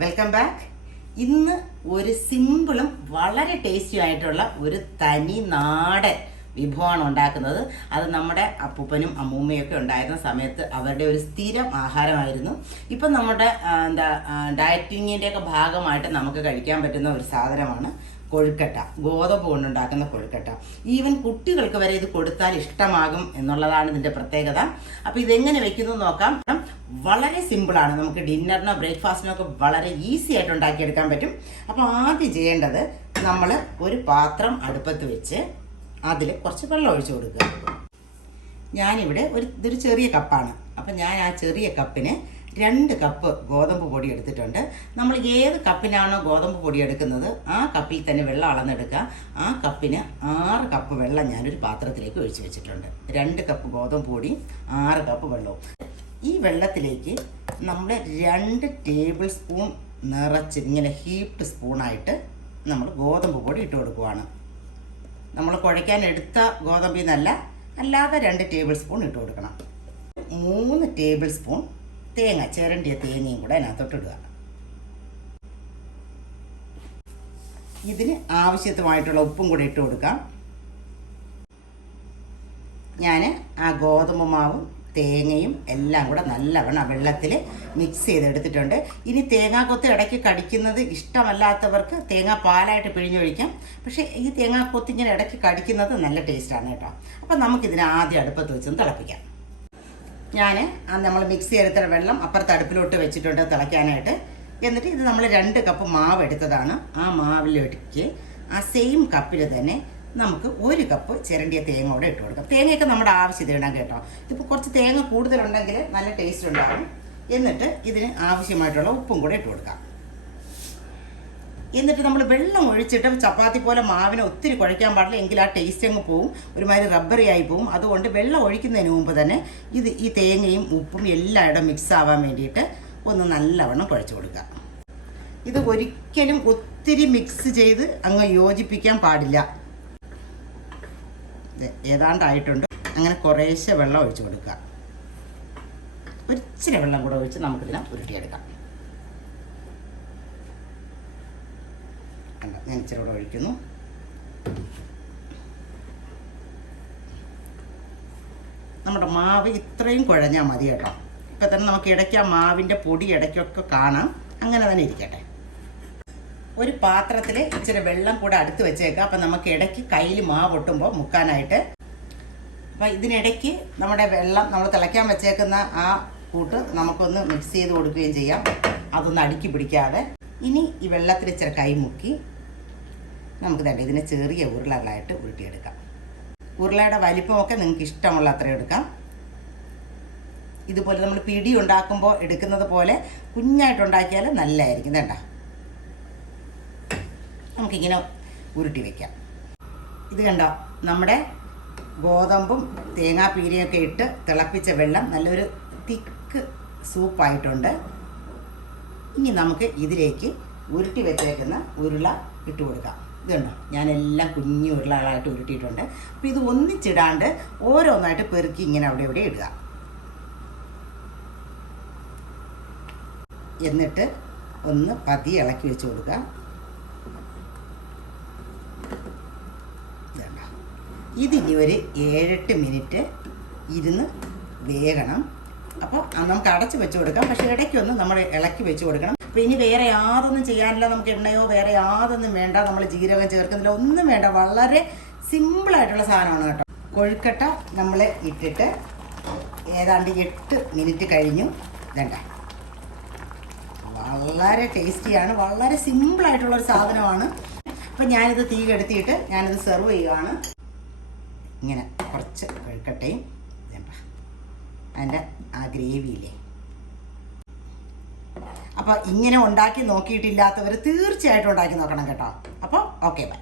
Welcome back ഇന്ന് ഒരു സിമ്പിളും വളരെ ടേസ്റ്റി ആയിട്ടുള്ള ഒരു തനി നാടൻ വിഭവമാണ് ഉണ്ടാക്കുന്നത്. അത് നമ്മുടെ അപ്പൂപ്പനും അമ്മൂമ്മയും ഒക്കെ ഉണ്ടായിരുന്ന സമയത്ത് അവരുടെ ഒരു സ്ഥിരം ആഹാരമായിരുന്നു. ഇപ്പം നമ്മുടെ എന്താ ഡയറ്റിങ്ങിന്റെയൊക്കെ ഭാഗമായിട്ട് നമുക്ക് കഴിക്കാൻ പറ്റുന്ന ഒരു സാധനമാണ്. കൊഴുക്കട്ട ഗോതമ്പ് കൊണ്ടുണ്ടാക്കുന്ന കൊഴുക്കട്ട. ഈവൻ കുട്ടികൾക്ക് വരെ ഇത് കൊടുത്താൽ ഇഷ്ടമാകും എന്നുള്ളതാണ് ഇതിന്റെ പ്രത്യേകത. അപ്പൊ ഇതെങ്ങനെ വെക്കുന്നു നോക്കാം. വളരെ സിമ്പിൾ ആണ്. നമുക്ക് ഡിന്നറിനോ ബ്രേക്ക്ഫാസ്റ്റിനോ ഒക്കെ വളരെ ഈസി ആയിട്ട് ഉണ്ടാക്കിയെടുക്കാൻ പറ്റും. അപ്പോൾ ആദ്യം ചെയ്യേണ്ടത് നമ്മൾ ഒരു പാത്രം അടുപ്പത്ത് വെച്ച് അതിൽ കുറച്ച് വെള്ളം ഒഴിച്ചു കൊടുക്കുക. ഞാനിവിടെ ഒരു ഇതൊരു ചെറിയ കപ്പാണ്. അപ്പം ഞാൻ ആ ചെറിയ കപ്പിന് രണ്ട് കപ്പ് ഗോതമ്പ് പൊടി എടുത്തിട്ടുണ്ട്. നമ്മൾ ഏത് കപ്പിനാണോ ഗോതമ്പ് പൊടി എടുക്കുന്നത് ആ കപ്പിൽ തന്നെ വെള്ളം അളന്നെടുക്കുക. ആ കപ്പിന് ആറ് കപ്പ് വെള്ളം ഞാനൊരു പാത്രത്തിലേക്ക് ഒഴിച്ചു വെച്ചിട്ടുണ്ട്. രണ്ട് കപ്പ് ഗോതമ്പ് പൊടി ആറ് കപ്പ് വെള്ളവും. ഈ വെള്ളത്തിലേക്ക് നമ്മൾ രണ്ട് ടേബിൾ സ്പൂൺ നിറച്ച് ഇങ്ങനെ ഹീപ്ഡ് സ്പൂണായിട്ട് നമ്മൾ ഗോതമ്പ് പൊടി ഇട്ട് കൊടുക്കുവാണ്. നമ്മൾ കുഴയ്ക്കാൻ എടുത്ത ഗോതമ്പിൽ നിന്നല്ല അല്ലാതെ രണ്ട് ടേബിൾ സ്പൂൺ ഇട്ട് കൊടുക്കണം. മൂന്ന് ടേബിൾ സ്പൂൺ തേങ്ങ ചിരണ്ടിയ തേങ്ങയും കൂടെ അതിനകത്തോട്ടിടുക ഇതിന് ആവശ്യത്തുമായിട്ടുള്ള ഉപ്പും കൂടെ ഇട്ട് കൊടുക്കാം. ഞാൻ ആ ഗോതമ്പ് മാവും തേങ്ങയും എല്ലാം കൂടെ നല്ലവണ്ണം വെള്ളത്തിൽ മിക്സ് ചെയ്തെടുത്തിട്ടുണ്ട്. ഇനി തേങ്ങാക്കൊത്ത് ഇടയ്ക്ക് കടിക്കുന്നത് ഇഷ്ടമല്ലാത്തവർക്ക് തേങ്ങാ പാലായിട്ട് പിഴിഞ്ഞൊഴിക്കാം. പക്ഷേ ഈ തേങ്ങാക്കൊത്ത് ഇങ്ങനെ ഇടയ്ക്ക് കടിക്കുന്നത് നല്ല ടേസ്റ്റാണ് കേട്ടോ. അപ്പം നമുക്കിതിനെ ആദ്യം അടുപ്പത്ത് വെച്ചൊന്ന് തിളപ്പിക്കാം. ഞാൻ നമ്മൾ മിക്സ് ചെയ്തെടുത്ത വെള്ളം അപ്പുറത്ത് അടുപ്പിലോട്ട് വെച്ചിട്ടുണ്ട് തിളയ്ക്കാനായിട്ട്. എന്നിട്ട് ഇത് നമ്മൾ രണ്ട് കപ്പ് മാവ് എടുത്തതാണ്. ആ മാവിലേക്ക് ആ സെയിം കപ്പിൽ തന്നെ നമുക്ക് ഒരു കപ്പ് ചിരണ്ടിയ തേങ്ങ കൂടെ ഇട്ട് കൊടുക്കാം. തേങ്ങയൊക്കെ നമ്മുടെ ആവശ്യത്തിൽ ഇടാം കേട്ടോ. ഇതിപ്പോൾ കുറച്ച് തേങ്ങ കൂടുതലുണ്ടെങ്കിൽ നല്ല ടേസ്റ്റ് ഉണ്ടാകും എന്നിട്ട് ഇതിന് ആവശ്യമായിട്ടുള്ള ഉപ്പും കൂടെ ഇട്ട് കൊടുക്കാം. എന്നിട്ട് നമ്മൾ വെള്ളം ഒഴിച്ചിട്ട് ചപ്പാത്തി പോലെ മാവിനെ ഒത്തിരി കുഴയ്ക്കാൻ പാടില്ല. എങ്കിൽ ആ ടേസ്റ്റ് അങ്ങ് പോവും. ഒരുമാതിരി റബ്ബറി ആയി പോവും. അതുകൊണ്ട് വെള്ളം ഒഴിക്കുന്നതിന് മുമ്പ് തന്നെ ഇത് ഈ തേങ്ങയും ഉപ്പും എല്ലായിടും മിക്സ് ആവാൻ വേണ്ടിയിട്ട് ഒന്ന് നല്ലവണ്ണം കുഴച്ച് കൊടുക്കുക. ഇത് ഒരിക്കലും ഒത്തിരി മിക്സ് ചെയ്ത് അങ്ങ് യോജിപ്പിക്കാൻ പാടില്ല. ഏതാണ്ടായിട്ടുണ്ട്. അങ്ങനെ കുറേശ്ശെ വെള്ളം ഒഴിച്ച് കൊടുക്കുക. ഒരിച്ചിരി വെള്ളം കൂടെ ഒഴിച്ച് നമുക്കിതിനെ ഉരുട്ടിയെടുക്കാം. കണ്ടോ? ഞാൻ ഇച്ചിരി കൂടെ ഒഴിക്കുന്നു. നമ്മുടെ മാവ് ഇത്രയും കുഴഞ്ഞാൽ മതി കേട്ടോ. ഇപ്പം തന്നെ നമുക്ക് ഇടയ്ക്ക് ആ മാവിന്റെ പൊടി ഇടയ്ക്കൊക്കെ കാണാം. അങ്ങനെ തന്നെ ഇരിക്കട്ടെ. ഒരു പാത്രത്തിൽ ഇച്ചിരി വെള്ളം കൂടെ അടുത്ത് വെച്ചേക്കാം. അപ്പം നമുക്ക് ഇടയ്ക്ക് കയ്യിൽ മാവ് ഒട്ടുമ്പോൾ മുക്കാനായിട്ട്. അപ്പം ഇതിനിടയ്ക്ക് നമ്മുടെ വെള്ളം നമ്മൾ തിളയ്ക്കാൻ വെച്ചേക്കുന്ന ആ കൂട്ട് നമുക്കൊന്ന് മിക്സ് ചെയ്ത് കൊടുക്കുകയും ചെയ്യാം. അതൊന്ന് അടുക്കി പിടിക്കാതെ. ഇനി ഈ വെള്ളത്തിൽ ഇച്ചിരി കൈ മുക്കി നമുക്ക് തന്നെ ഇതിനെ ചെറിയ ഉരുളകളായിട്ട് ഉരുട്ടിയെടുക്കാം. ഉരുളയുടെ വലിപ്പമൊക്കെ നിങ്ങൾക്ക് ഇഷ്ടമുള്ള അത്ര എടുക്കാം. ഇതുപോലെ നമ്മൾ പിടി ഉണ്ടാക്കുമ്പോൾ എടുക്കുന്നത് പോലെ കുഞ്ഞായിട്ടുണ്ടാക്കിയാൽ നല്ലതായിരിക്കും വേണ്ട നമുക്കിങ്ങനെ ഉരുട്ടി വയ്ക്കാം ഇത് കണ്ടോ? നമ്മുടെ ഗോതമ്പും തേങ്ങാപ്പീരയൊക്കെ ഇട്ട് തിളപ്പിച്ച വെള്ളം നല്ലൊരു തിക്ക് സൂപ്പായിട്ടുണ്ട്. ഇനി നമുക്ക് ഇതിലേക്ക് ഉരുട്ടി വെച്ചേക്കുന്ന ഉരുള ഇട്ട് കൊടുക്കാം. ഇതുണ്ടോ ഞാനെല്ലാം കുഞ്ഞു ഉരുളകളായിട്ട് ഉരുട്ടിയിട്ടുണ്ട്. അപ്പോൾ ഇത് ഒന്നിച്ചിടാണ്ട് ഓരോന്നായിട്ട് പെറുക്കി ഇങ്ങനെ അവിടെ ഇവിടെ ഇടുക. എന്നിട്ട് ഒന്ന് പതി ഇളക്കി വെച്ച് കൊടുക്കുക. ഇതിനി ഒരു ഏഴെട്ട് മിനിറ്റ് ഇരുന്ന് വേകണം. അപ്പോൾ നമുക്ക് അടച്ച് വെച്ച് കൊടുക്കാം. പക്ഷേ ഇടയ്ക്കൊന്ന് നമ്മൾ ഇളക്കി വെച്ച് കൊടുക്കണം. അപ്പോൾ ഇനി വേറെ യാതൊന്നും ചെയ്യാനില്ല. നമുക്ക് എണ്ണയോ വേറെ യാതൊന്നും വേണ്ട. നമ്മൾ ജീരകം ചേർക്കുന്നില്ല ഒന്നും വേണ്ട. വളരെ സിമ്പിളായിട്ടുള്ള സാധനമാണ് കേട്ടോ. കൊഴുക്കട്ട നമ്മൾ ഇട്ടിട്ട് ഏതാണ്ട് എട്ട് മിനിറ്റ് കഴിഞ്ഞു. വേണ്ട വളരെ ടേസ്റ്റിയാണ് വളരെ സിമ്പിളായിട്ടുള്ള ഒരു സാധനമാണ്. അപ്പം ഞാനിത് തീ കെടുത്തിയിട്ട് ഞാനിത് സെർവ് ചെയ്യുകയാണ് ഇങ്ങനെ കുറച്ച് കൊഴുക്കട്ടയും ഇതേണ്ട. അതിന്റെ ആ ഗ്രേവിയില്ലേ? അപ്പോൾ ഇങ്ങനെ ഉണ്ടാക്കി നോക്കിയിട്ടില്ലാത്തവർ തീർച്ചയായിട്ടും ഉണ്ടാക്കി നോക്കണം കേട്ടോ. അപ്പോൾ ഓക്കെ ബൈ.